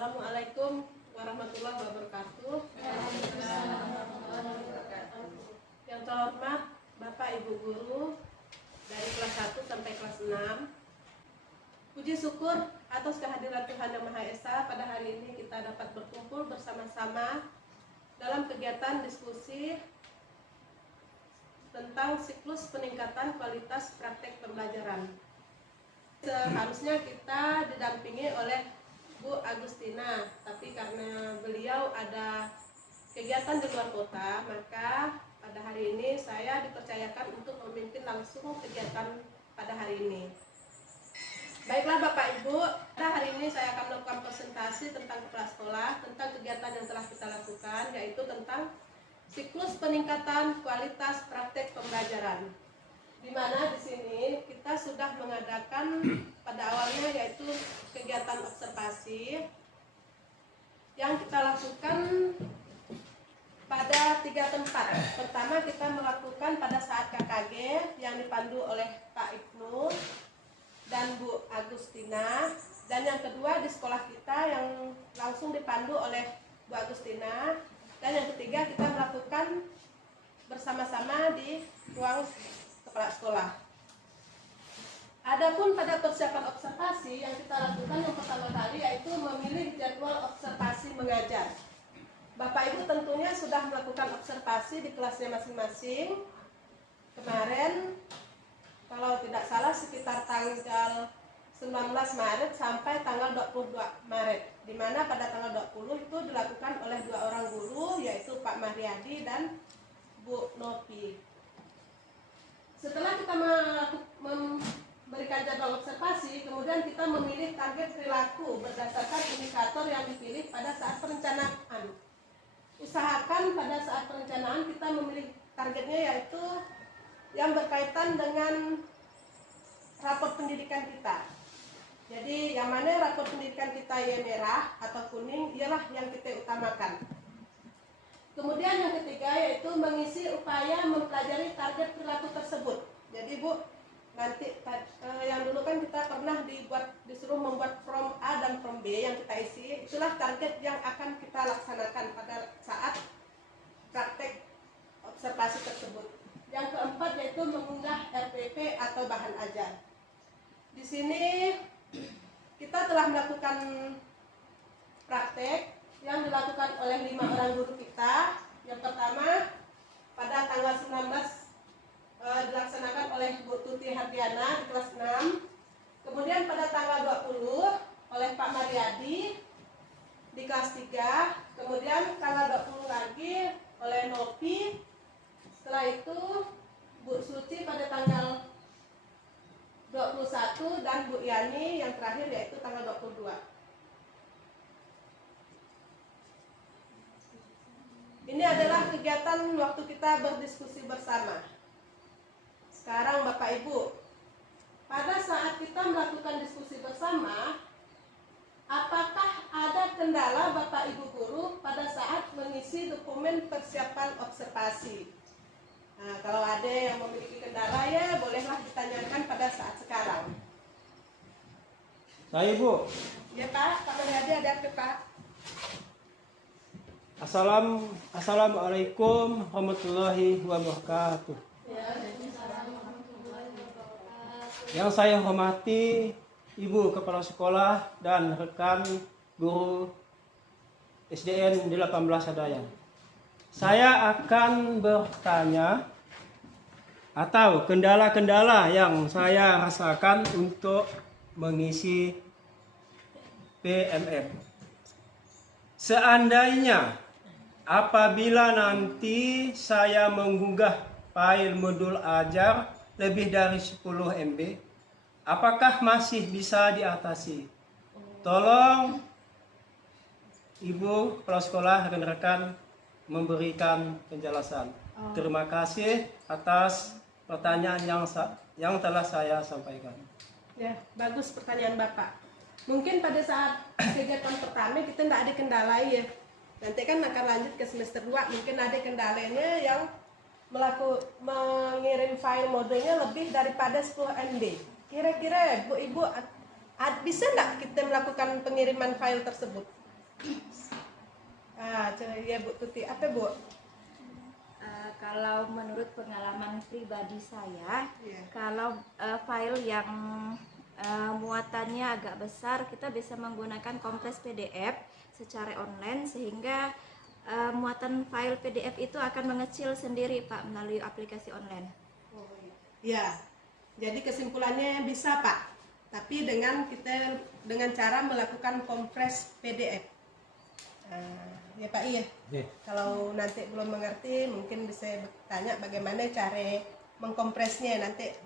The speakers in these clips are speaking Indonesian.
Assalamualaikum warahmatullahi wabarakatuh. Yang terhormat Bapak Ibu Guru dari kelas 1 sampai kelas 6. Puji syukur atas kehadiran Tuhan Yang Maha Esa, pada hari ini kita dapat berkumpul bersama-sama dalam kegiatan diskusi tentang siklus peningkatan kualitas praktek pembelajaran. Seharusnya kita didampingi oleh Bu Agustina, tapi karena beliau ada kegiatan di luar kota, maka pada hari ini saya dipercayakan untuk memimpin langsung kegiatan pada hari ini. Baiklah Bapak Ibu, pada hari ini saya akan melakukan presentasi tentang kepala sekolah, tentang kegiatan yang telah kita lakukan, yaitu tentang siklus peningkatan kualitas praktek pembelajaran. Di mana di sini kita sudah mengadakan pada awalnya yaitu kegiatan observasi yang kita lakukan pada 3 tempat. Pertama kita melakukan pada saat KKG yang dipandu oleh Pak Ibnu dan Bu Agustina, dan yang kedua di sekolah kita yang langsung dipandu oleh Bu Agustina, dan yang ketiga kita melakukan bersama-sama di ruang kepala sekolah. Adapun pada persiapan observasi yang kita lakukan yang pertama kali yaitu memilih jadwal observasi mengajar. Bapak Ibu tentunya sudah melakukan observasi di kelasnya masing-masing. Kemarin kalau tidak salah sekitar tanggal 19 Maret sampai tanggal 22 Maret, di mana pada tanggal 20 itu dilakukan oleh 2 orang guru, yaitu Pak Mariadi dan Bu Nopi. Setelah kita memberikan jadwal observasi, kemudian kita memilih target perilaku berdasarkan indikator yang dipilih pada saat perencanaan. Usahakan pada saat perencanaan kita memilih targetnya yaitu yang berkaitan dengan rapor pendidikan kita. Jadi yang mana rapor pendidikan kita yang merah atau kuning ialah yang kita utamakan. Kemudian yang ketiga yaitu mengisi upaya mempelajari target perilaku tersebut. Jadi Bu, nanti yang dulu kan kita pernah disuruh membuat form A dan form B yang kita isi. Itulah target yang akan kita laksanakan pada saat praktek observasi tersebut. Yang keempat yaitu mengunggah RPP atau bahan ajar. Di sini kita telah melakukan praktek yang dilakukan oleh 5 orang guru kita. Yang pertama pada tanggal 19 dilaksanakan oleh Bu Tuti Hardiana di kelas 6. Kemudian pada tanggal 20 oleh Pak Mariadi di kelas 3. Kemudian tanggal 20 lagi oleh Nopi. Setelah itu Bu Suci pada tanggal 21 dan Bu Yani yang terakhir yaitu tanggal 22. Ini adalah kegiatan waktu kita berdiskusi bersama. Sekarang Bapak Ibu, pada saat kita melakukan diskusi bersama, apakah ada kendala Bapak Ibu Guru pada saat mengisi dokumen persiapan observasi? Nah, kalau ada yang memiliki kendala ya bolehlah ditanyakan pada saat sekarang. Saya Bu. Ya Pak, Pak Mariadi ada apa Pak? Assalamualaikum warahmatullahi wabarakatuh. Yang saya hormati Ibu Kepala Sekolah dan rekan guru SDN 18 Sadaya. Saya akan bertanya atau kendala-kendala yang saya rasakan untuk mengisi PMM. Seandainya apabila nanti saya mengunggah file modul ajar lebih dari 10 MB, apakah masih bisa diatasi? Tolong Ibu Kepala Sekolah rekan-rekan memberikan penjelasan. Terima kasih atas pertanyaan yang telah saya sampaikan. Ya, bagus pertanyaan Bapak. Mungkin pada saat kegiatan pertama kita tidak ada kendala ya. Nanti kan akan lanjut ke semester 2, mungkin ada kendalanya yang mengirim file modulnya lebih daripada 10 MB. Kira-kira Bu Ibu bisa nggak kita melakukan pengiriman file tersebut? Coba ya Bu Tuti, apa Bu? Kalau menurut pengalaman pribadi saya, Iya. kalau file yang muatannya agak besar, kita bisa menggunakan kompres PDF secara online sehingga muatan file PDF itu akan mengecil sendiri Pak melalui aplikasi online. Oh iya. Jadi kesimpulannya bisa Pak, tapi dengan cara melakukan kompres PDF. Ya Pak iya. Kalau nanti belum mengerti mungkin bisa bertanya bagaimana cara mengkompresnya nanti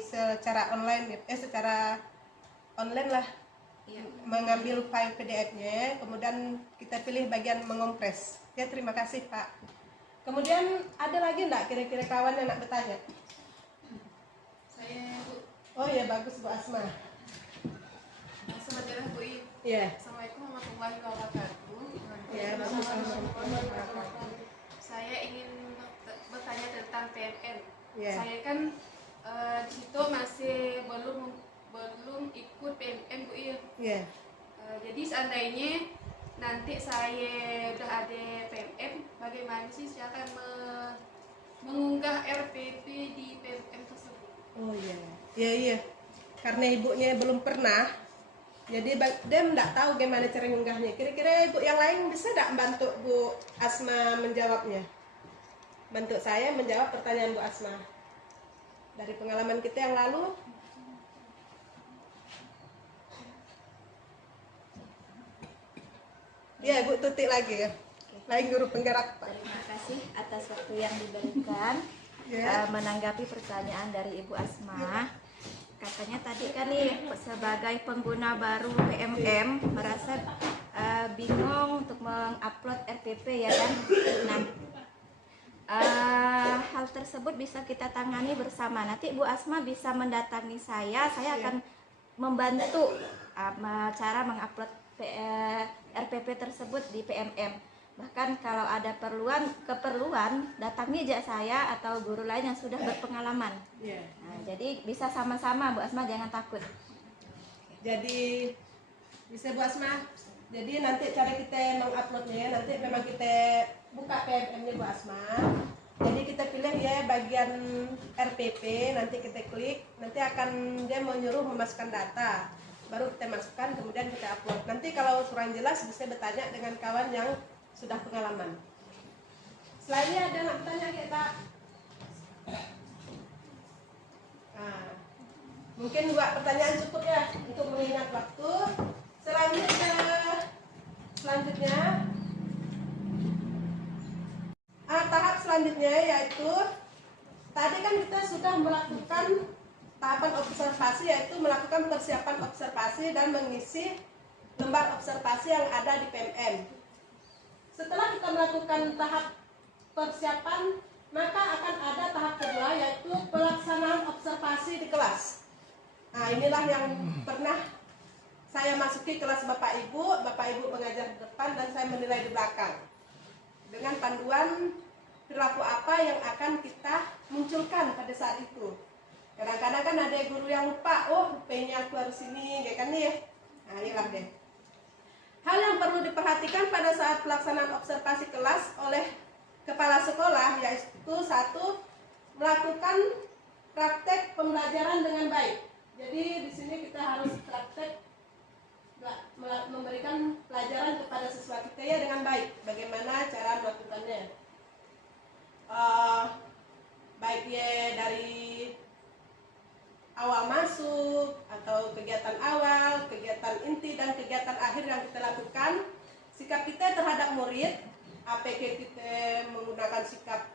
secara online lah. Iya. Mengambil file PDF-nya, kemudian kita pilih bagian mengompres. Ya terima kasih Pak. Kemudian ada lagi enggak kira-kira kawan yang nak bertanya? Saya Bu. Oh iya bagus Bu Asma. Selamat Bu I. Iya. Assalamualaikum warahmatullahi wabarakatuh. Ya, Saya ingin bertanya tentang PMM. Ya. Saya kan di situ masih belum ikut PMM Bu I. Iya. Jadi seandainya nanti saya udah ada PMM, bagaimana sih saya akan mengunggah RPP di PMM tersebut? Oh iya. Iya. Karena ibunya belum pernah, jadi dia tidak tahu gimana cara mengunggahnya. Kira-kira ibu yang lain bisa tidak bantu Bu Asma menjawabnya? Bantu saya menjawab pertanyaan Bu Asma dari pengalaman kita yang lalu. Iya, Bu Tuti lagi ya. Lain guru penggerak, Pak. Terima kasih atas waktu yang diberikan menanggapi pertanyaan dari Ibu Asma. Katanya tadi kan nih sebagai pengguna baru PMM merasa bingung untuk mengupload RPP ya kan. Nah, hal tersebut bisa kita tangani bersama. Nanti Bu Asma bisa mendatangi saya akan membantu cara mengupload RPP tersebut di PMM. Bahkan kalau ada keperluan datangi aja saya atau guru lain yang sudah berpengalaman. Nah, jadi bisa sama-sama Bu Asma, jangan takut. Jadi bisa Bu Asma. Jadi nanti cara kita menguploadnya nanti memang kita buka PMM-nya Bu Asma. Jadi kita pilih ya bagian RPP, nanti kita klik, nanti akan dia menyuruh memasukkan data. Baru kita masukkan, kemudian kita upload. Nanti kalau kurang jelas bisa bertanya dengan kawan yang sudah pengalaman. Selainnya ada yang bertanya kita? Mungkin 2 pertanyaan cukup ya untuk mengingat waktu. Selanjutnya tahap selanjutnya yaitu tadi kan kita sudah melakukan tahapan observasi, yaitu melakukan persiapan observasi dan mengisi lembar observasi yang ada di PMM. Setelah kita melakukan tahap persiapan, maka akan ada tahap kedua yaitu pelaksanaan observasi di kelas. Nah, inilah yang pernah saya masuki kelas Bapak Ibu mengajar di depan dan saya menilai di belakang. Dengan panduan perilaku apa yang akan kita munculkan pada saat itu. Kadang-kadang kan ada guru yang lupa, rupanya keluar sini, kayak kan ya. Nah, inilah deh. Hal yang perlu diperhatikan pada saat pelaksanaan observasi kelas oleh kepala sekolah yaitu 1. Melakukan praktek pembelajaran dengan baik. Jadi di sini kita harus praktek memberikan pelajaran kepada siswa kita ya dengan baik. Bagaimana cara melakukannya? Baiknya dari awal masuk atau kegiatan awal, kegiatan inti dan kegiatan akhir yang kita lakukan. Sikap kita terhadap murid, apakah kita menggunakan sikap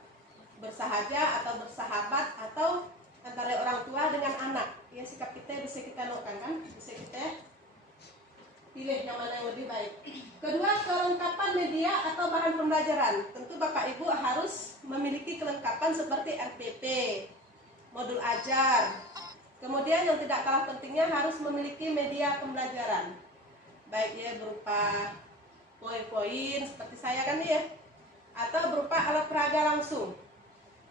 bersahaja atau bersahabat atau antara orang tua dengan anak. Ya, sikap kita bisa kita nokan kan, bisa kita pilih yang mana yang lebih baik. Kedua, kelengkapan media atau bahan pembelajaran. Tentu Bapak Ibu harus memiliki kelengkapan seperti RPP, modul ajar. Kemudian yang tidak kalah pentingnya harus memiliki media pembelajaran. Baik ya berupa poin-poin seperti saya kan ya, atau berupa alat peraga langsung.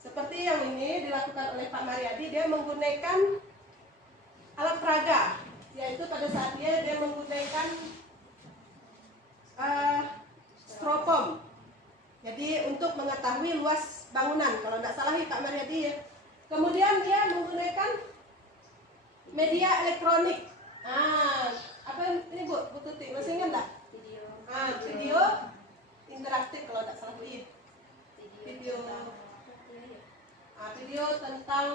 Seperti yang ini dilakukan oleh Pak Mariadi, dia menggunakan alat peraga, yaitu pada saat dia menggunakan mengetahui luas bangunan, kalau tidak salah ya Kak Mariadi ya. Kemudian dia menggunakan media elektronik. Apa ini Bu Tuti, masih ingat enggak? Video interaktif kalau tidak salah Bu. Video tentang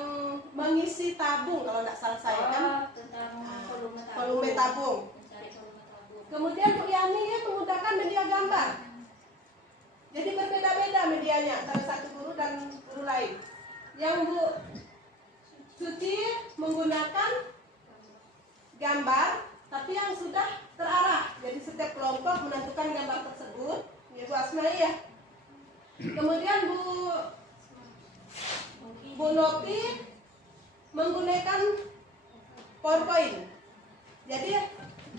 mengisi tabung kalau tidak salah saya kan. Tentang Volume tabung. Mencari volume tabung. Kemudian Bu Yani ya menggunakan media gambar. Jadi berbeda-beda medianya antara satu guru dan guru lain. Yang Bu Suci menggunakan gambar, tapi yang sudah terarah. Jadi setiap kelompok menentukan gambar tersebut. Ya Bu Asma ya. Kemudian Bu Nopi menggunakan PowerPoint. Jadi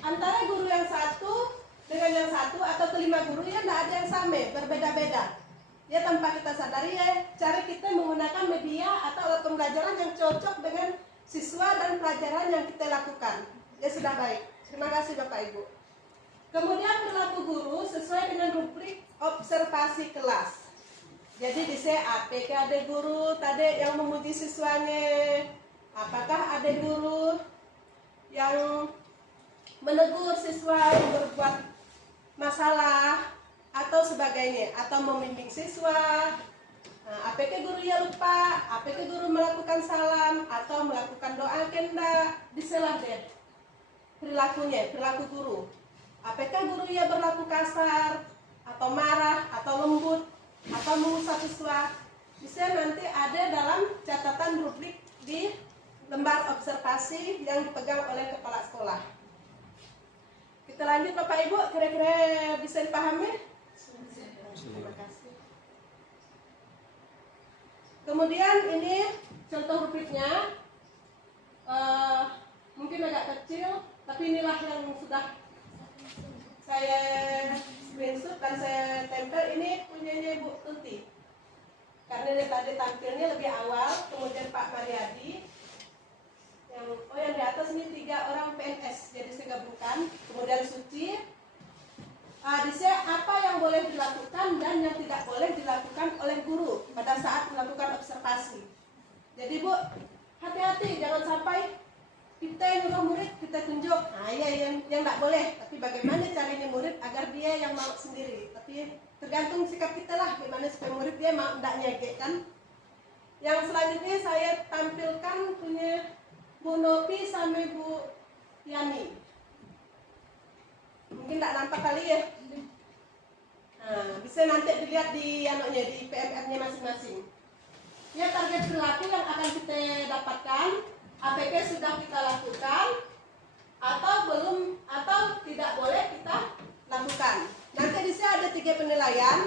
antara guru yang satu dengan yang satu atau kelima guru ya tidak ada yang sama, berbeda-beda. Ya tanpa kita sadari ya, cara kita menggunakan media atau alat pembelajaran yang cocok dengan siswa dan pelajaran yang kita lakukan. Ya sudah baik. Terima kasih Bapak Ibu. Kemudian perilaku guru sesuai dengan rubrik observasi kelas. Jadi di CAPK ada guru tadi yang memuji siswanya. Apakah ada guru yang menegur siswa yang berbuat masalah atau sebagainya, atau membimbing siswa. Apakah guru ya lupa, apakah guru melakukan salam atau melakukan doa kenda, diselah deh perilakunya, perilaku guru. Apakah guru ya berlaku kasar atau marah atau lembut atau mengusap siswa, bisa nanti ada dalam catatan rubrik di lembar observasi yang dipegang oleh kepala sekolah. Kita lanjut Bapak Ibu, kira-kira bisa dipahami? Terima kasih. Kemudian ini contoh rubriknya, mungkin agak kecil, tapi inilah yang sudah saya screenshot dan saya tempel. Ini punyanya Bu Tuti. Karena dia tadi tampilnya lebih awal, kemudian Pak Mariadi. Yang di atas ini 3 orang PNS, jadi saya gabungkan. Kemudian Suci. Di sini apa yang boleh dilakukan dan yang tidak boleh dilakukan oleh guru pada saat melakukan observasi. Jadi Bu, hati-hati jangan sampai kita yang nyuruh murid kita tunjuk. Ya yang tidak boleh. Tapi bagaimana caranya murid agar dia yang mau sendiri. Tapi tergantung sikap kita lah, bagaimana supaya murid dia mau tidak nyegek kan. Yang selanjutnya saya tampilkan punya Bu Nopi sama Bu Yani. Mungkin tidak nampak kali ya. Bisa nanti dilihat di PMR-nya masing-masing. Ya, target perilaku yang akan kita dapatkan, apakah sudah kita lakukan atau belum atau tidak boleh kita lakukan. Nanti di sini ada 3 penilaian,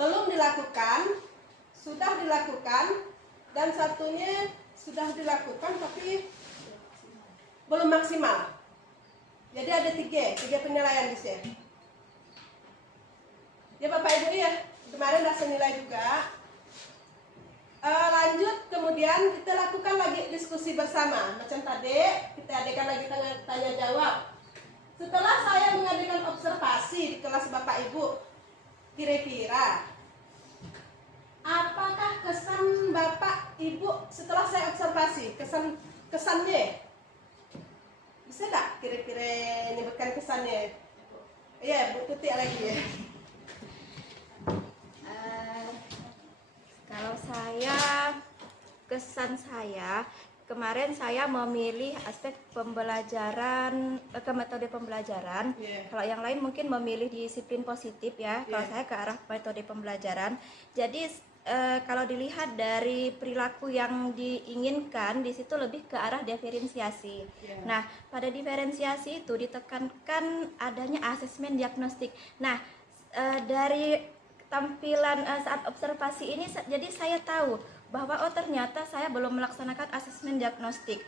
belum dilakukan, sudah dilakukan, dan satunya sudah dilakukan tapi belum maksimal. Jadi ada 3 penilaian di sini. Ya Bapak Ibu ya, kemarin sudah senilai juga. Lanjut, kemudian kita lakukan lagi diskusi bersama. Macam tadi, kita adakan lagi tanya jawab. Setelah saya mengadakan observasi di kelas Bapak Ibu, kira-kira apakah kesan Bapak Ibu setelah saya observasi? Kesannya? Bisa tak kira-kira menyebutkan kesannya? Iya, Bu Tuti lagi ya. Kalau saya, kesan saya, kemarin saya memilih aspek pembelajaran, ke metode pembelajaran. Kalau yang lain mungkin memilih disiplin positif ya. Kalau saya ke arah metode pembelajaran. Jadi kalau dilihat dari perilaku yang diinginkan, di situ lebih ke arah diferensiasi. Nah, pada diferensiasi itu ditekankan adanya asesmen diagnostik. Nah, dari tampilan saat observasi ini, jadi saya tahu bahwa ternyata saya belum melaksanakan asesmen diagnostik.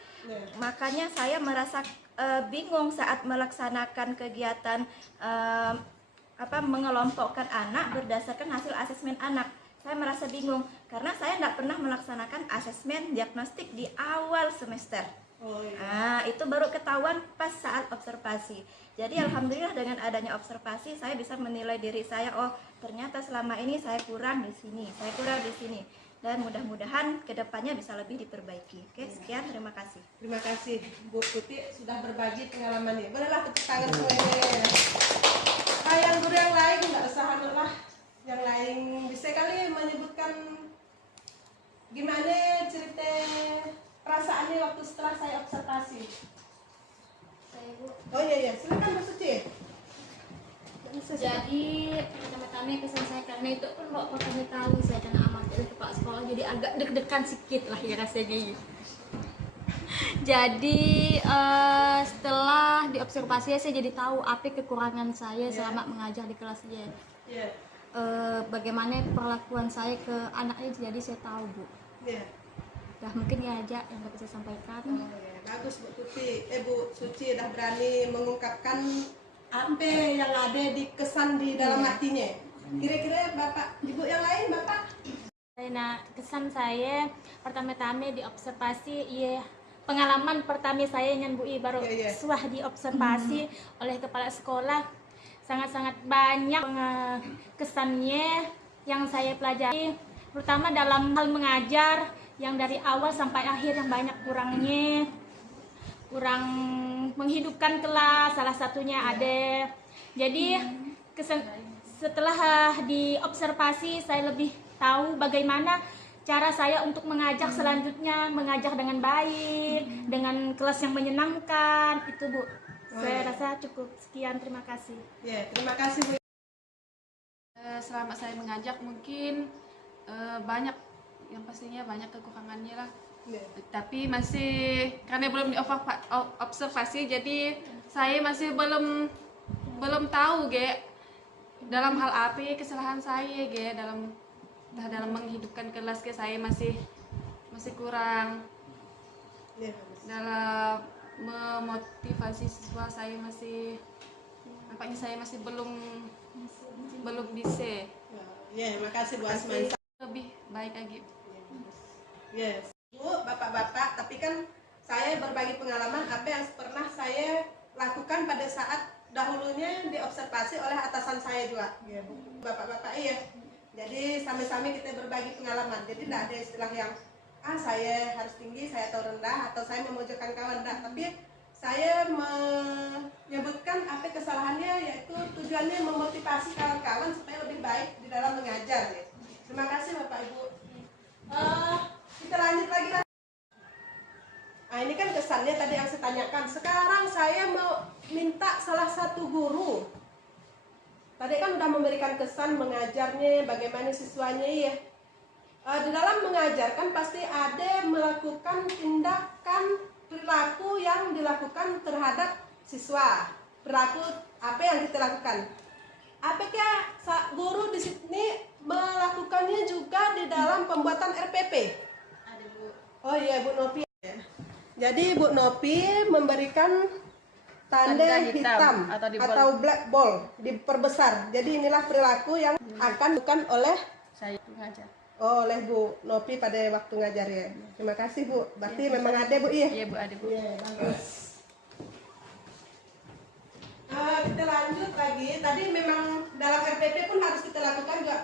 Makanya saya merasa bingung saat melaksanakan kegiatan mengelompokkan anak berdasarkan hasil asesmen anak. Saya merasa bingung karena saya tidak pernah melaksanakan asesmen diagnostik di awal semester. Oh iya. Nah, itu baru ketahuan pas saat observasi. Jadi alhamdulillah dengan adanya observasi saya bisa menilai diri saya, oh ternyata selama ini saya kurang di sini, saya kurang di sini. Dan mudah-mudahan kedepannya bisa lebih diperbaiki. Oke, sekian, terima kasih. Terima kasih Bu Tuti sudah berbagi pengalamannya. Bolehlah tepuk tangan semuanya. Yang guru yang lain nggak usah anu lah. Yang lain bisa kali menyebutkan gimana cerita perasaannya waktu setelah saya observasi. Saya, Bu. Oh iya, silakan Bu Suci. Jadi pertama-tama kesan saya karena itu kan waktu kami tahu saya kena amati oleh kepala sekolah, jadi agak deg-degan sedikit lah ya rasanya. Jadi setelah diobservasi saya jadi tahu apa kekurangan saya selama mengajar di kelas Y. Iya. Bagaimana perlakuan saya ke anaknya, jadi saya tahu, Bu. Iya. Nah, mungkin ya aja yang dapat saya sampaikan. Oh, ya. Bagus Bu Tuti. Bu Suci udah berani mengungkapkan apa yang ada di kesan di dalam hatinya. Kira-kira Bapak, Ibu yang lain Bapak? Nah, kesan saya pertama-tama diobservasi, ya pengalaman pertama saya dengan Bu I baru Iya. suah diobservasi oleh kepala sekolah, sangat-sangat banyak kesannya yang saya pelajari, terutama dalam hal mengajar yang dari awal sampai akhir yang banyak kurangnya, kurang menghidupkan kelas, salah satunya ada. Jadi setelah diobservasi saya lebih tahu bagaimana cara saya untuk mengajar selanjutnya, mengajar dengan baik, dengan kelas yang menyenangkan, itu Bu. Saya rasa cukup sekian, terima kasih. Ya, terima kasih Bu. Selama saya mengajak mungkin banyak, yang pastinya banyak kekurangannya lah. Ya. Tapi masih karena belum diobservasi, jadi saya masih belum tahu dalam hal apa kesalahan saya dalam menghidupkan kelas saya masih kurang. Ya. Dalam memotivasi siswa saya nampaknya saya masih belum bisa. Ya, makasih Bu Asman. Lebih baik lagi. Yes. Bu, Bapak-bapak, tapi kan saya berbagi pengalaman apa yang pernah saya lakukan pada saat dahulunya diobservasi oleh atasan saya juga. Ya, Bu. Bapak-bapak, iya. Jadi sama-sama kita berbagi pengalaman. Jadi tidak ada istilah yang saya harus tinggi, saya atau rendah, atau saya memojokkan kawan, enggak. Tapi saya menyebutkan apa kesalahannya, yaitu tujuannya memotivasi kawan-kawan supaya lebih baik di dalam mengajar. Ya. Terima kasih Bapak Ibu. Kita lanjut lagi. Nah, ini kan kesannya tadi yang saya tanyakan. Sekarang saya mau minta salah satu guru. Tadi kan udah memberikan kesan mengajarnya, bagaimana siswanya ya. Di dalam mengajarkan pasti ada melakukan tindakan perilaku yang dilakukan terhadap siswa. Perilaku apa yang kita lakukan? Apakah guru di sini melakukannya juga di dalam pembuatan RPP? Ada, Bu. Oh iya Bu Nopi. Jadi Bu Nopi memberikan tanda hitam atau black ball diperbesar. Jadi inilah perilaku yang akan dilakukan oleh Saya mengajar. oleh Bu Nopi pada waktu ngajar ya. Terima kasih Bu. Berarti memang ada Bu iya. Iya Bu, ada Bu. Iya, bagus. Kita lanjut lagi. Tadi memang dalam RPP pun harus kita lakukan juga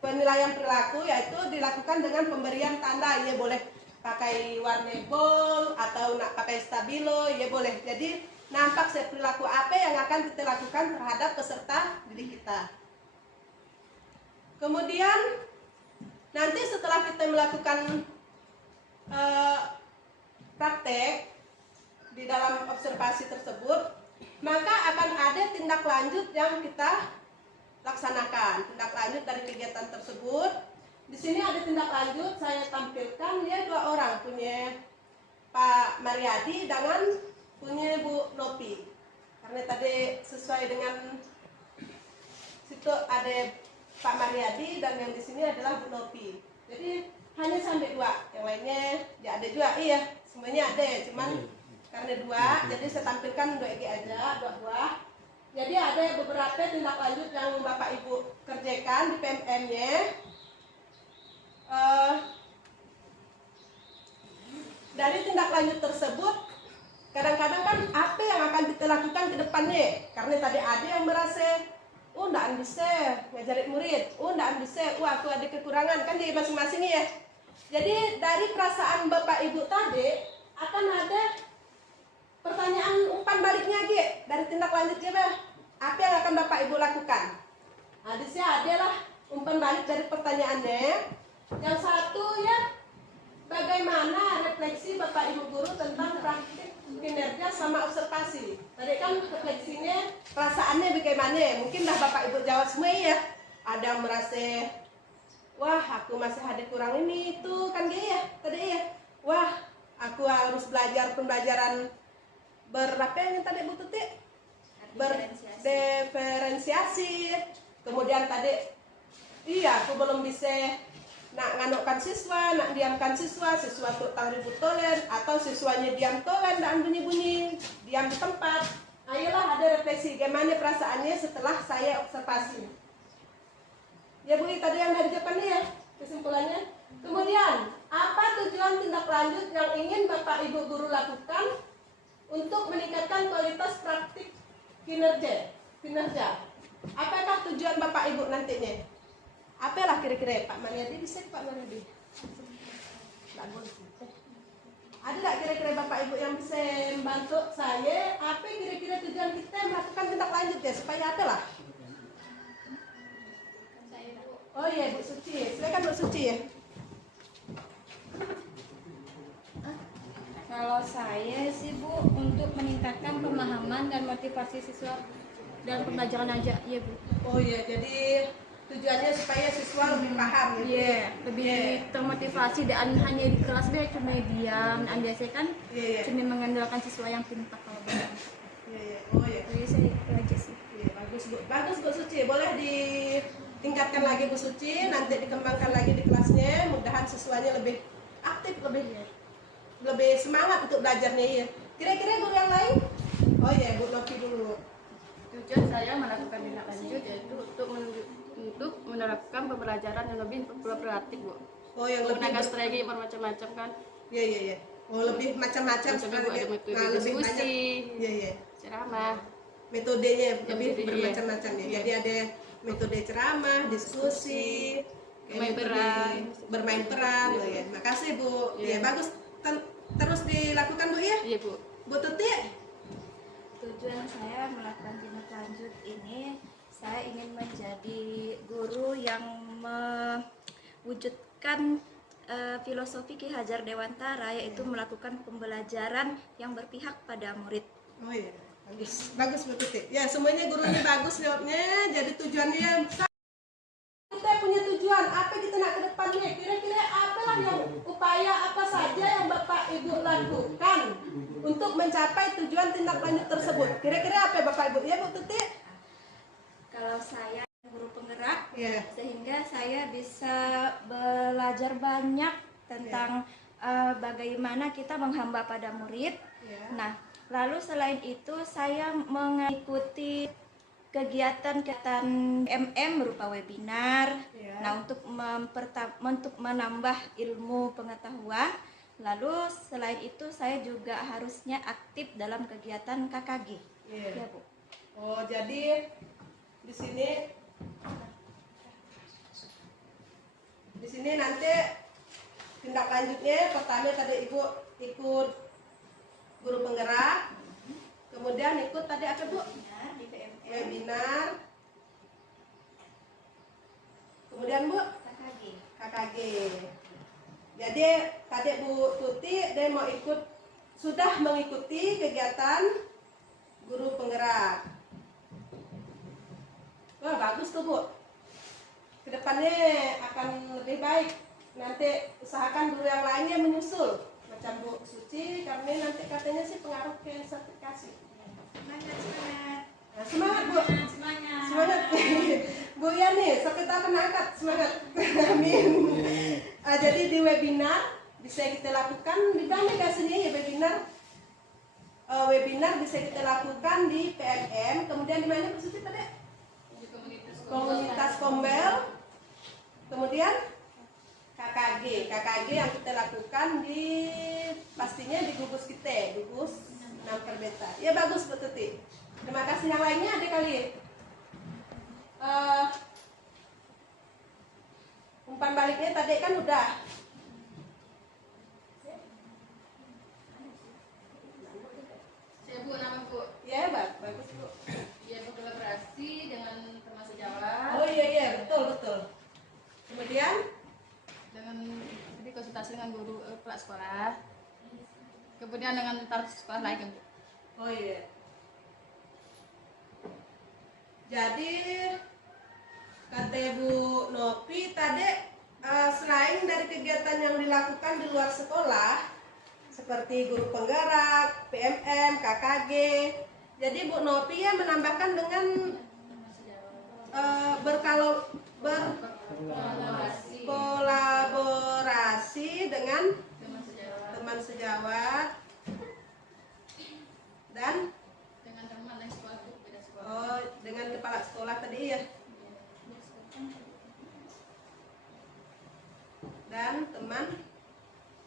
penilaian perilaku, yaitu dilakukan dengan pemberian tanda. Ya boleh pakai warna bold atau nak pakai stabilo, ya boleh. Jadi nampak perilaku apa yang akan kita lakukan terhadap peserta didik kita. Kemudian nanti setelah kita melakukan praktek di dalam observasi tersebut, maka akan ada tindak lanjut yang kita laksanakan. Tindak lanjut dari kegiatan tersebut. Di sini ada tindak lanjut saya tampilkan, ya dua orang, punya Pak Mariadi dengan punya Bu Nopi. Karena tadi sesuai dengan situ ada Pak Mariadi dan yang di sini adalah Bu Nopi. Jadi hanya sampai dua, yang lainnya ya ada juga, iya semuanya ada, cuman karena dua, jadi saya tampilkan dua aja, dua. Jadi ada beberapa tindak lanjut yang Bapak Ibu kerjakan di PMM-nya. dari tindak lanjut tersebut kadang-kadang kan apa yang akan kita lakukan ke depannya, karena tadi ada yang merasa nggak bisa ngajarin murid, nggak bisa, aku ada kekurangan kan di masing-masing ya. Jadi dari perasaan Bapak Ibu tadi akan ada pertanyaan umpan baliknya Gi, dari tindak lanjutnya bah. Apa yang akan Bapak Ibu lakukan? Nah, di sini adalah umpan balik dari pertanyaannya. Yang satu ya, bagaimana refleksi Bapak Ibu guru tentang praktik kinerja sama observasi? Tadi kan refleksinya, perasaannya bagaimana? Mungkin dah Bapak Ibu jawab semua ya. Ada yang merasa, wah aku masih ada kurang ini itu kan dia ya tadi ya. Wah aku harus belajar pembelajaran berapa yang tadi Bu Tuti? Berdiferensiasi. Kemudian tadi, iya aku belum bisa nak nganukkan siswa, nak diamkan siswa tuh tahu ribut tolen, atau siswanya diam tolen dan bunyi-bunyi, diam di tempat. Ayolah ada refleksi, gimana perasaannya setelah saya observasi. Ya Bu, tadi yang dari Jepang ya, kesimpulannya. Kemudian, apa tujuan tindak lanjut yang ingin Bapak Ibu guru lakukan untuk meningkatkan kualitas praktik kinerja? Apakah tujuan Bapak Ibu nantinya? Apalah kira-kira Pak Mariadi, bisa Pak Mariadi? Ada nggak kira-kira Bapak Ibu yang bisa membantu saya? Apa kira-kira tujuan kita melakukan tindak lanjut ya? Supaya apa lah? Oh iya Bu Suci, silakan Bu Suci ya. Kalau saya sih Bu, untuk meningkatkan pemahaman dan motivasi siswa dalam pembelajaran aja, iya Bu. Oh iya, jadi tujuannya supaya siswa lebih paham gitu. Iya, lebih termotivasi dan hanya di kelas dia cuma diam. Anda saya kan cuma mengandalkan siswa yang pintar kalau begitu. Iya. Oh iya. Jadi saya itu aja sih. Iya, bagus Bu Suci. Boleh ditingkatkan lagi Bu Suci, nanti dikembangkan lagi di kelasnya. Mudahan siswanya lebih aktif, lebih semangat untuk belajarnya ya. Kira-kira guru yang lain? Oh iya, Bu Novi dulu. Tujuan saya melakukan tindak lanjut yaitu untuk menerapkan pembelajaran yang lebih praktik Bu. Oh yang lebih Menggunakan strategi bermacam-macam kan. Iya. Oh lebih macam-macam Macam-macam Bu, ada metode lebih banyak. diskusi, Iya. ceramah. Metodenya lebih Metode, bermacam-macam ya. iya. Jadi ada metode ceramah, diskusi, bermain peran. Oh, ya. Makasih Bu. Iya. Ya bagus. Terus dilakukan Bu ya. Iya Bu. Bu Tuti. Tujuan saya melakukan tindak lanjut ini, saya ingin menjadi guru yang mewujudkan filosofi Ki Hajar Dewantara, yaitu melakukan pembelajaran yang berpihak pada murid. Oh iya, bagus Bu Tuti. Ya semuanya gurunya bagus jawabnya. Jadi tujuannya kita punya tujuan apa kita nak ke depannya. Kira-kira apalah yang upaya apa saja yang Bapak Ibu lakukan untuk mencapai tujuan tindak lanjut tersebut. Kira-kira apa Bapak Ibu? Ya Bu Tuti. Kalau saya guru penggerak, Ya. sehingga saya bisa belajar banyak tentang bagaimana kita menghamba pada murid. Ya. Nah, lalu selain itu saya mengikuti kegiatan-kegiatan MM berupa webinar. Ya. Nah, untuk menambah ilmu pengetahuan. Lalu selain itu saya juga harusnya aktif dalam kegiatan KKG. Ya. Ya, Bu. Oh jadi di sini nanti tindak lanjutnya pertama tadi Ibu ikut guru penggerak, kemudian ikut tadi apa Bu? Di PMM Webinar, kemudian Bu KKG. Jadi tadi Bu Tuti dia mau sudah mengikuti kegiatan guru penggerak. Wah bagus tuh Bu. Kedepannya akan lebih baik. Nanti usahakan guru yang lainnya menyusul macam Bu Suci, karena nanti katanya sih pengaruh ke sertifikasi. Semangat. Nah, semangat Bu. Semangat. Bu Yani, so kita akan angkat semangat. Amin. Jadi di webinar bisa kita lakukan di mana kasihnya ya webinar. Webinar bisa kita lakukan di PMM. Kemudian di mana Bu Suci tadi? Komunitas Kombel. Kemudian KKG KKG yang kita lakukan pastinya di gugus kita, gugus 6 per beta. Ya bagus Bu Tuti. Terima kasih. Yang lainnya ada kali. Umpan baliknya tadi kan udah. Saya Bu, nama Bu. Ya bagus Bu. Dia berkolaborasi dengan teman sejawat. Oh iya betul. Kemudian Dengan jadi konsultasi dengan guru kepala sekolah. Kemudian dengan taraf sekolah lain, Bu. oh iya. Jadi kata Bu Nopi tadi selain dari kegiatan yang dilakukan di luar sekolah seperti guru penggerak, PMM, KKG, jadi Bu Nopi ya menambahkan dengan berkolaborasi dengan teman sejawat dan Dengan teman lain sekolah, Bu, beda sekolah. dengan kepala sekolah tadi ya, dan teman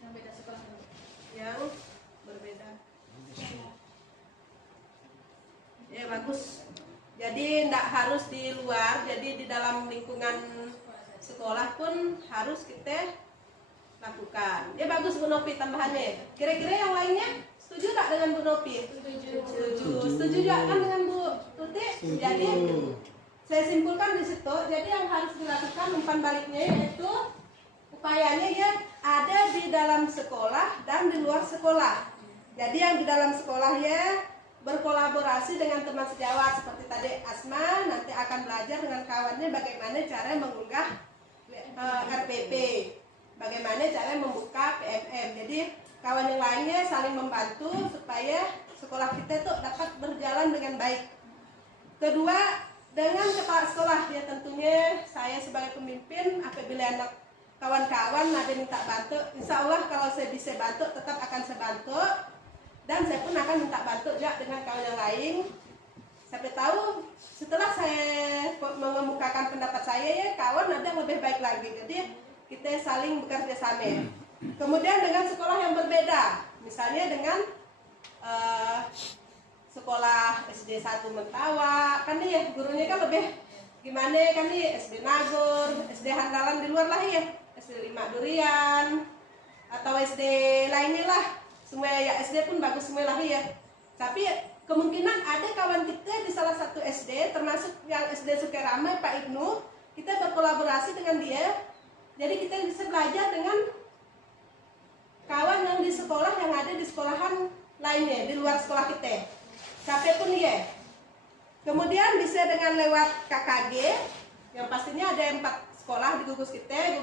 Yang beda sekolah, Bu. yang berbeda. Ya bagus. Jadi tidak harus di luar, jadi di dalam lingkungan sekolah pun harus kita lakukan. Ya bagus Bu Nopi tambahannya. Kira-kira yang lainnya setuju tak dengan Bu Nopi? Setuju juga kan dengan Bu Tuti? Jadi saya simpulkan di situ. Jadi yang harus dilakukan umpan baliknya yaitu upayanya ya ada di dalam sekolah dan di luar sekolah. Jadi yang di dalam sekolah ya berkolaborasi dengan teman sejawat seperti tadi Asma nanti akan belajar dengan kawannya bagaimana cara mengunggah RPP, bagaimana cara membuka PMM. Jadi kawan yang lainnya saling membantu supaya sekolah kita tuh dapat berjalan dengan baik. Kedua, dengan kepala sekolah ya tentunya saya sebagai pemimpin apabila anak kawan-kawan ada minta bantu, insya Allah kalau saya bisa bantu tetap akan saya bantu. Dan saya pun akan minta bantu juga dengan kawan yang lain. Sampai tahu setelah saya mengemukakan pendapat saya ya kawan ada yang lebih baik lagi. Jadi kita saling bekerja sama. Kemudian dengan sekolah yang berbeda, misalnya dengan sekolah SD 1 Mentawa, kan nih ya gurunya kan lebih gimana kan nih SD Nagor, SD Handalan di luar lah ya, SD 5 Durian atau SD lainnya lah. Semua ya SD pun bagus semua lah ya. Tapi kemungkinan ada kawan kita di salah satu SD, termasuk yang SD Sukarame Pak Ibnu, kita berkolaborasi dengan dia. Jadi kita bisa belajar dengan kawan yang di sekolah yang ada di sekolahan lainnya di luar sekolah kita. Sampai pun ya. Kemudian bisa dengan lewat KKG, yang pastinya ada 4 sekolah di gugus kita,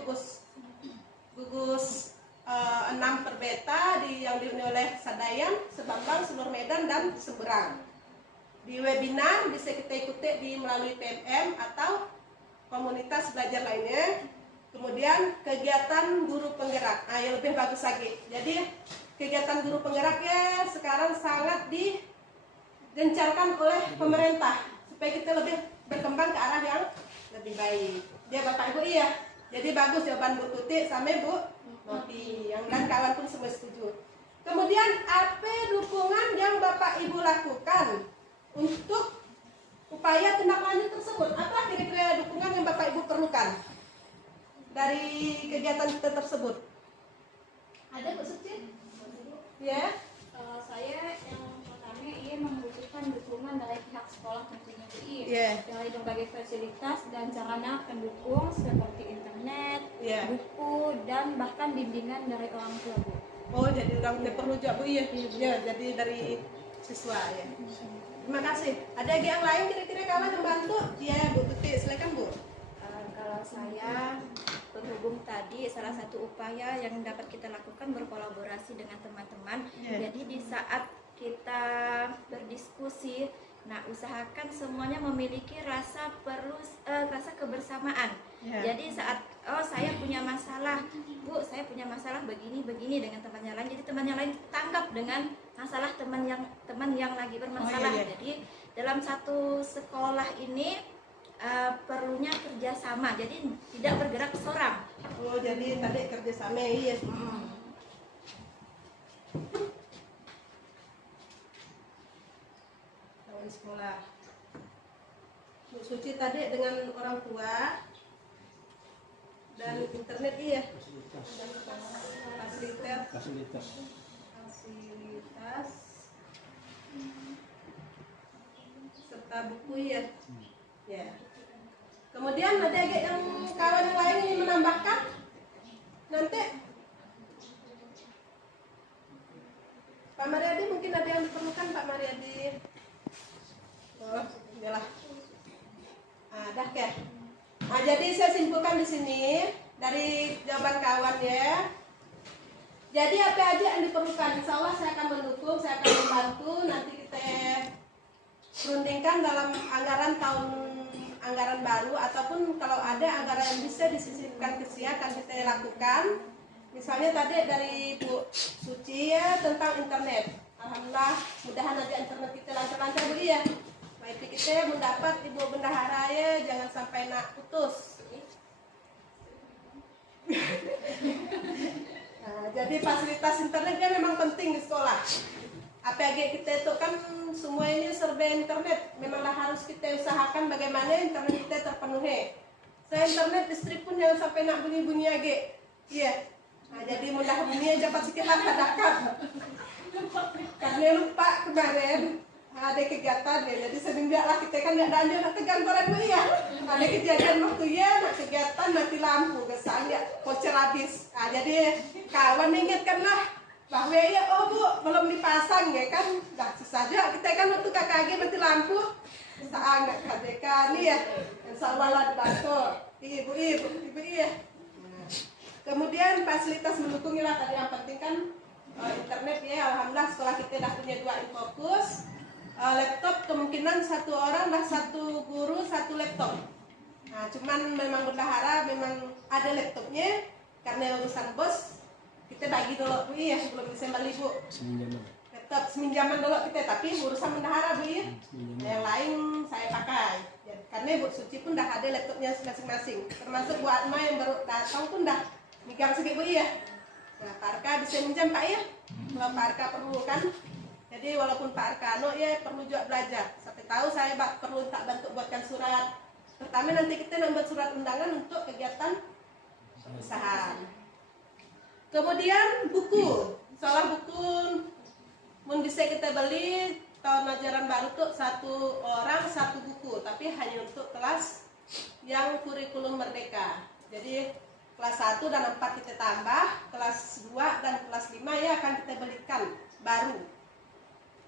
gugus 6 per beta yang dihuni oleh Sadayan, Sebambang, Selur Medan, dan Seberang. Di webinar bisa kita ikuti melalui PMM atau komunitas belajar lainnya. Kemudian kegiatan guru penggerak, yang lebih bagus lagi. Jadi kegiatan guru penggeraknya sekarang sangat digencarkan oleh pemerintah supaya kita lebih berkembang ke arah yang lebih baik. Dia Bapak Ibu iya. Jadi bagus jawaban Bu Tuti sama Bu Nopi, yang dan kawan pun semua setuju. Kemudian apa dukungan yang Bapak Ibu lakukan untuk upaya tindak lanjut tersebut? Apa kira-kira dukungan yang Bapak Ibu perlukan dari kegiatan kita tersebut? Ada Bu Suci? Ya. Saya yang pertama ingin membutuhkan dukungan dari pihak sekolah tentunya Bu I. Yeah. Dari berbagai fasilitas dan sarana pendukung seperti internet, Yeah. buku, dan bahkan bimbingan dari orang tua Bu. Oh, jadi orang kita perlu juga Bu ya. Ya, jadi dari siswa ya. Terima kasih. Ada yang lain kira-kira kawan yang bantu? Ya, Bu Tuti, silakan Bu. Kalau saya berhubung tadi salah satu upaya yang dapat kita lakukan berkolaborasi dengan teman-teman. Yeah. Jadi di saat kita berdiskusi, nah usahakan semuanya memiliki rasa kebersamaan. Yeah. Jadi saat saya punya masalah, Bu, saya punya masalah begini dengan temannya lain. Jadi temannya lain tanggap dengan masalah teman yang lagi bermasalah. Oh, iya. Jadi dalam satu sekolah ini perlunya kerjasama, jadi tidak bergerak seorang. Oh, jadi tadi kerjasama iya. Kawan sekolah. Bu Suci tadi dengan orang tua dan internet iya. Fasilitas serta buku ya. Ya. Kemudian ada yang kawan yang lain ingin menambahkan nanti Pak Mariadi mungkin ada yang diperlukan Pak Mariadi. Oh, iyalah. Dah ke. Nah, jadi saya simpulkan di sini dari jawaban kawan ya. Jadi apa aja yang diperlukan, insya Allah saya akan mendukung, saya akan membantu. Nanti kita rundingkan dalam anggaran baru ataupun kalau ada anggaran yang bisa disisipkan ke SIA akan kita lakukan. Misalnya tadi dari Bu Suci ya tentang internet. Alhamdulillah, mudahan nanti internet kita lancar-lancar Bu ya. Baik kita mendapat Ibu Bendahara ya, jangan sampai nak putus. Nah, jadi fasilitas internetnya memang penting di sekolah. APG kita itu kan semua ini serba internet. Memanglah harus kita usahakan bagaimana internet kita terpenuhi. Saya internet listrik pun jangan sampai nak bunyi-bunyi lagi. Iya. Nah, jadi mudah bunyi dapat sedikit padakan. Karena lupa kemarin ada kegiatan ya. Jadi semenjak kita kan nggak ada nak ke kantoran Bu ya. Ada kejadian waktu ya nak kegiatan mati lampu kesal ya voucher habis. Nah, jadi kawan ingatkanlah bahwa ya oh Bu belum dipasang ya kan dah susah juga kita kan waktu KKG mati lampu sangat KDK nih ya insyaallah lah dibantu ibu ya. Kemudian fasilitas mendukungnya tadi yang penting kan internet ya. Alhamdulillah sekolah kita dah punya 2 Infokus. Laptop kemungkinan 1 orang dah 1 guru 1 laptop. Nah cuman memang bendahara memang ada laptopnya karena urusan bos kita bagi dulu Bu ya sebelum Desember Bu. Laptop seminjaman dulu kita tapi urusan bendahara Bu ya. Yang lain saya pakai. Jadi, karena Bu Suci pun dah ada laptopnya masing-masing. Termasuk Bu Atma yang baru datang pun dah megang sedikit Bu ya. Nah Pak Arka bisa minjam Pak ya. Kalau Pak Arka perlu kan. Jadi walaupun Pak Arkano ya perlu juga belajar. Sampai tahu saya perlu tak bantu buatkan surat. Pertama nanti kita membuat surat undangan untuk kegiatan usaha. Kemudian buku. Soal buku mun bisa kita beli tahun ajaran baru tuh 1 orang 1 buku, tapi hanya untuk kelas yang kurikulum merdeka. Jadi kelas 1 dan 4 kita tambah, kelas 2 dan kelas 5 ya akan kita belikan baru.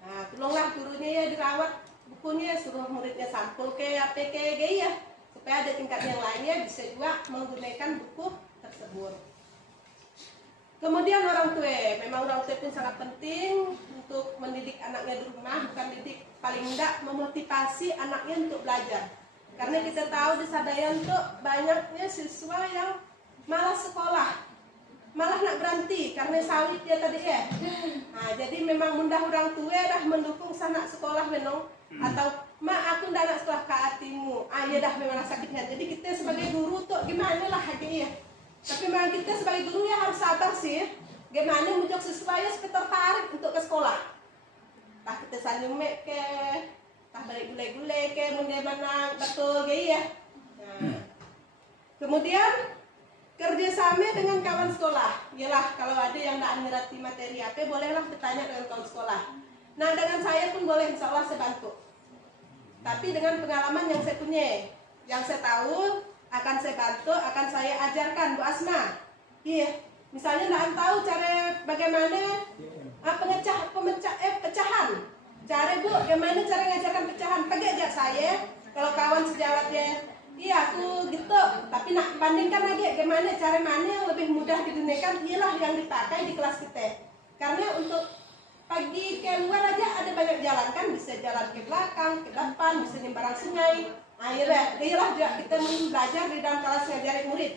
Nah, tolonglah gurunya ya dirawat bukunya, suruh muridnya sampul ke APK ya, supaya ada tingkat yang lainnya bisa juga menggunakan buku tersebut. Kemudian orang tua, memang orang tua pun sangat penting untuk mendidik anaknya di rumah, bukan didik paling enggak memotivasi anaknya untuk belajar. Karena kita tahu di Sadayan tuh banyaknya siswa yang malas sekolah. Malah nak berhenti karena sawit ya tadi ya. Nah, jadi memang mudah orang tua dah mendukung sanak sekolah menong atau mak aku ndak nak sekolah ke hatimu. Ya dah memang sakitnya. Jadi kita sebagai guru tuh gimana lah ya. Tapi memang kita sebagai guru ya harus sabar sih. Gimana menjok siswa ya supaya tertarik untuk ke sekolah. Tah kita sanyumek ke, tah balik gulai-gulai ke, bagaimana betul ya. Nah, kemudian kerjasama dengan kawan sekolah. Yalah kalau ada yang tidak mengerti materi apa bolehlah bertanya dengan kawan sekolah. Nah dengan saya pun boleh insya Allah saya bantu. Tapi dengan pengalaman yang saya punya, yang saya tahu akan saya bantu, akan saya ajarkan Bu Asma. Iya, misalnya tidak tahu cara bagaimana pecahan. Cara Bu, bagaimana cara ngajarkan pecahan? Pakai aja saya. Kalau kawan sejawatnya iya aku gitu, tapi nak bandingkan lagi gimana cara mana yang lebih mudah digunakan, ialah yang dipakai di kelas kita. Karena untuk pagi keluar aja ada banyak jalan kan, bisa jalan ke belakang, ke depan, bisa nyembarang sungai. Ialah kita belajar di dalam kelas ngajarin murid.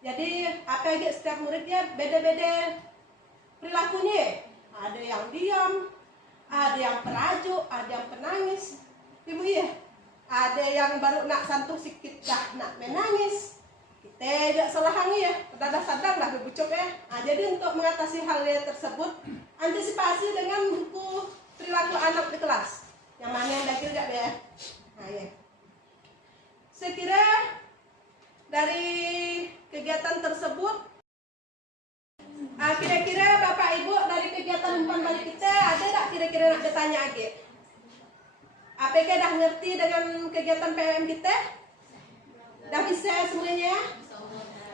Jadi apa aja setiap muridnya beda-beda perilakunya. Ada yang diam, ada yang perajuk, ada yang penangis. Ibu ya. ada yang baru nak santuk sikit dah nak menangis, kita juga selahangi ya, pada sadar lah bebucuk ya. Jadi untuk mengatasi hal tersebut, antisipasi dengan buku perilaku anak di kelas. Yang mana yang dakil gak ya? Nah ya. Saya kira dari kegiatan tersebut, kira-kira Bapak Ibu dari kegiatan umpan balik kita ada tak kira-kira nak bertanya lagi? APK dah ngerti dengan kegiatan PMM kita? Dah bisa semuanya?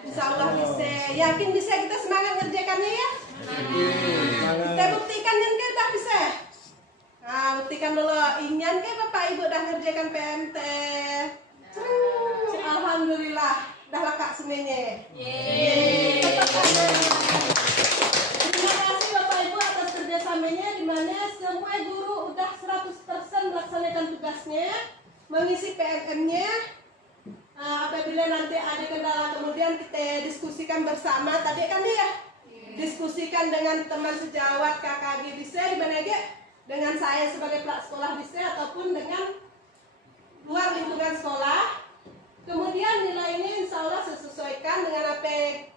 Insya Allah bisa. Yakin bisa kita semangat ngerjakannya ya? Kita buktikan yang kita dah bisa. Nah, buktikan dulu. Inyan ke Bapak Ibu dah ngerjakan PMT? Alhamdulillah, dah lekak semuanya. Terima kasih Bapak Ibu atas kerjasamanya, di mana semua guru udah 100% melaksanakan tugasnya, mengisi PMM-nya. Apabila nanti ada kendala kemudian kita diskusikan bersama. Tadi kan ya, diskusikan dengan teman sejawat KKG bisa, di mana dengan saya sebagai pelaku sekolah bisa, ataupun dengan luar lingkungan sekolah. Kemudian nilainya insya Allah sesuaikan dengan apa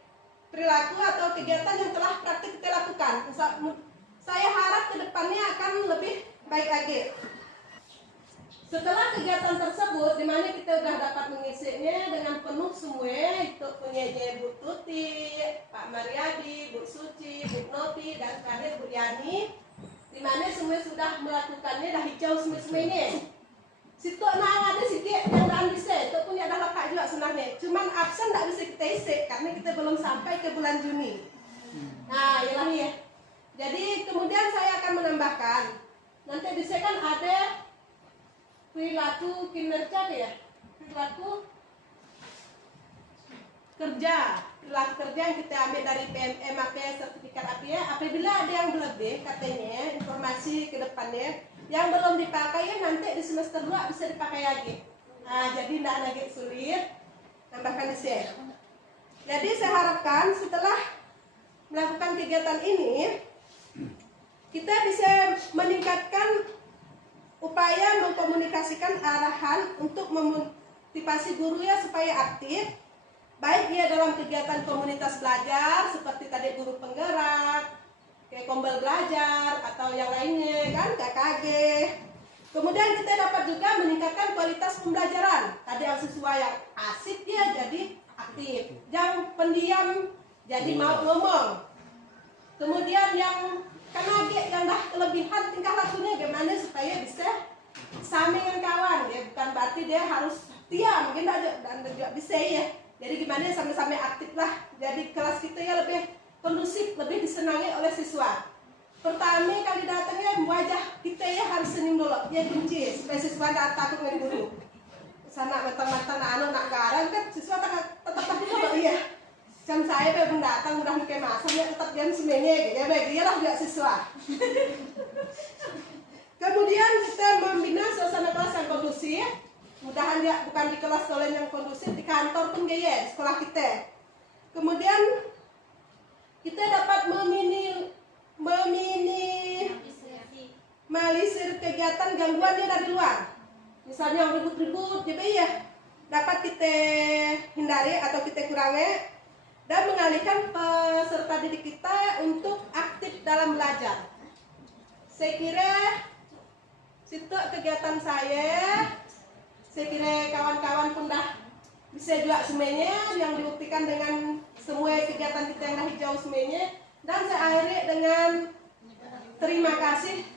perilaku atau kegiatan yang telah praktik kita lakukan. Saya harap ke depannya akan lebih baik lagi. Setelah kegiatan tersebut, di mana kita sudah dapat mengisinya dengan penuh semua, itu punya Bu Tuti, Pak Mariadi, Bu Suci, Bu Nopi, dan terakhir Bu Yani, di mana semua sudah melakukannya, dah hijau semuanya. Situ ada sedikit yang dah bisa, itu punya dah lekat juga sebenarnya. Cuman absen tak bisa kita isi karena kita belum sampai ke bulan Juni. Nah, ialah ya. Jadi kemudian saya akan menambahkan, nanti bisa kan ada perilaku kinerja ya, perilaku kerja yang kita ambil dari PMM sertifikat APA. Apabila ada yang berlebih katanya informasi ke depannya yang belum dipakai nanti di semester 2 bisa dipakai lagi. Nah, jadi tidak lagi sulit, tambahkan di share. Jadi saya harapkan setelah melakukan kegiatan ini kita bisa meningkatkan upaya mengkomunikasikan arahan untuk memotivasi guru ya supaya aktif, baik dia dalam kegiatan komunitas belajar seperti tadi guru penggerak, kayak Kombel Belajar atau yang lainnya kan, KKG. Kemudian kita dapat juga meningkatkan kualitas pembelajaran. Tadi yang siswa yang asik dia jadi aktif, yang pendiam jadi mau ngomong. Kemudian yang kanage yang dah kelebihan tingkah lakunya gimana supaya bisa sama dengan kawan ya, bukan berarti dia harus diam mungkin dan juga bisa ya. Jadi gimana sama-sama aktif lah. Jadi kelas kita ya lebih kondusif, lebih disenangi oleh siswa. Pertama kali datangnya wajah kita ya harus senyum dulu, dia kunci supaya siswa tak takut dengan guru. Sana mata-mata nak garang kan siswa tetap takut dulu ya. Jam saya belum datang udah pakai masam ya tetap jam semuanya gitu ya, baik dia lah juga siswa. Kemudian kita membina suasana kelas yang kondusif. Mudahan dia bukan di kelas sekolah yang kondusif, di kantor pun gaya di sekolah kita. Kemudian kita dapat meminimalisir kegiatan gangguannya dari luar. Misalnya yang ribut-ribut, jadi ya dapat kita hindari atau kita kurangi dan mengalihkan peserta didik kita untuk aktif dalam belajar. Saya kira situ kegiatan saya kira kawan-kawan pun dah bisa juga semuanya yang dibuktikan dengan semua kegiatan kita yang dah hijau semuanya. Dan saya akhiri dengan terima kasih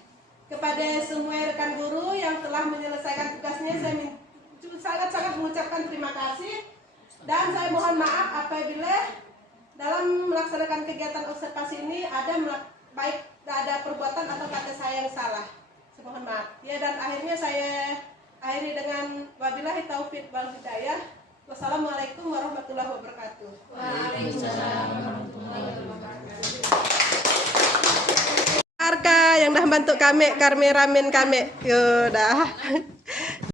kepada semua rekan guru yang telah menyelesaikan tugasnya. Saya sangat-sangat mengucapkan terima kasih. Dan saya mohon maaf apabila dalam melaksanakan kegiatan observasi ini ada perbuatan atau kata saya yang salah. Saya mohon maaf. Ya, dan akhirnya saya akhiri dengan wabillahi taufik wal hidayah. Wassalamualaikum warahmatullahi wabarakatuh. Waalaikumsalam warahmatullahi wabarakatuh. Arka yang dah bantu kami, kameramen kami. Yaudah.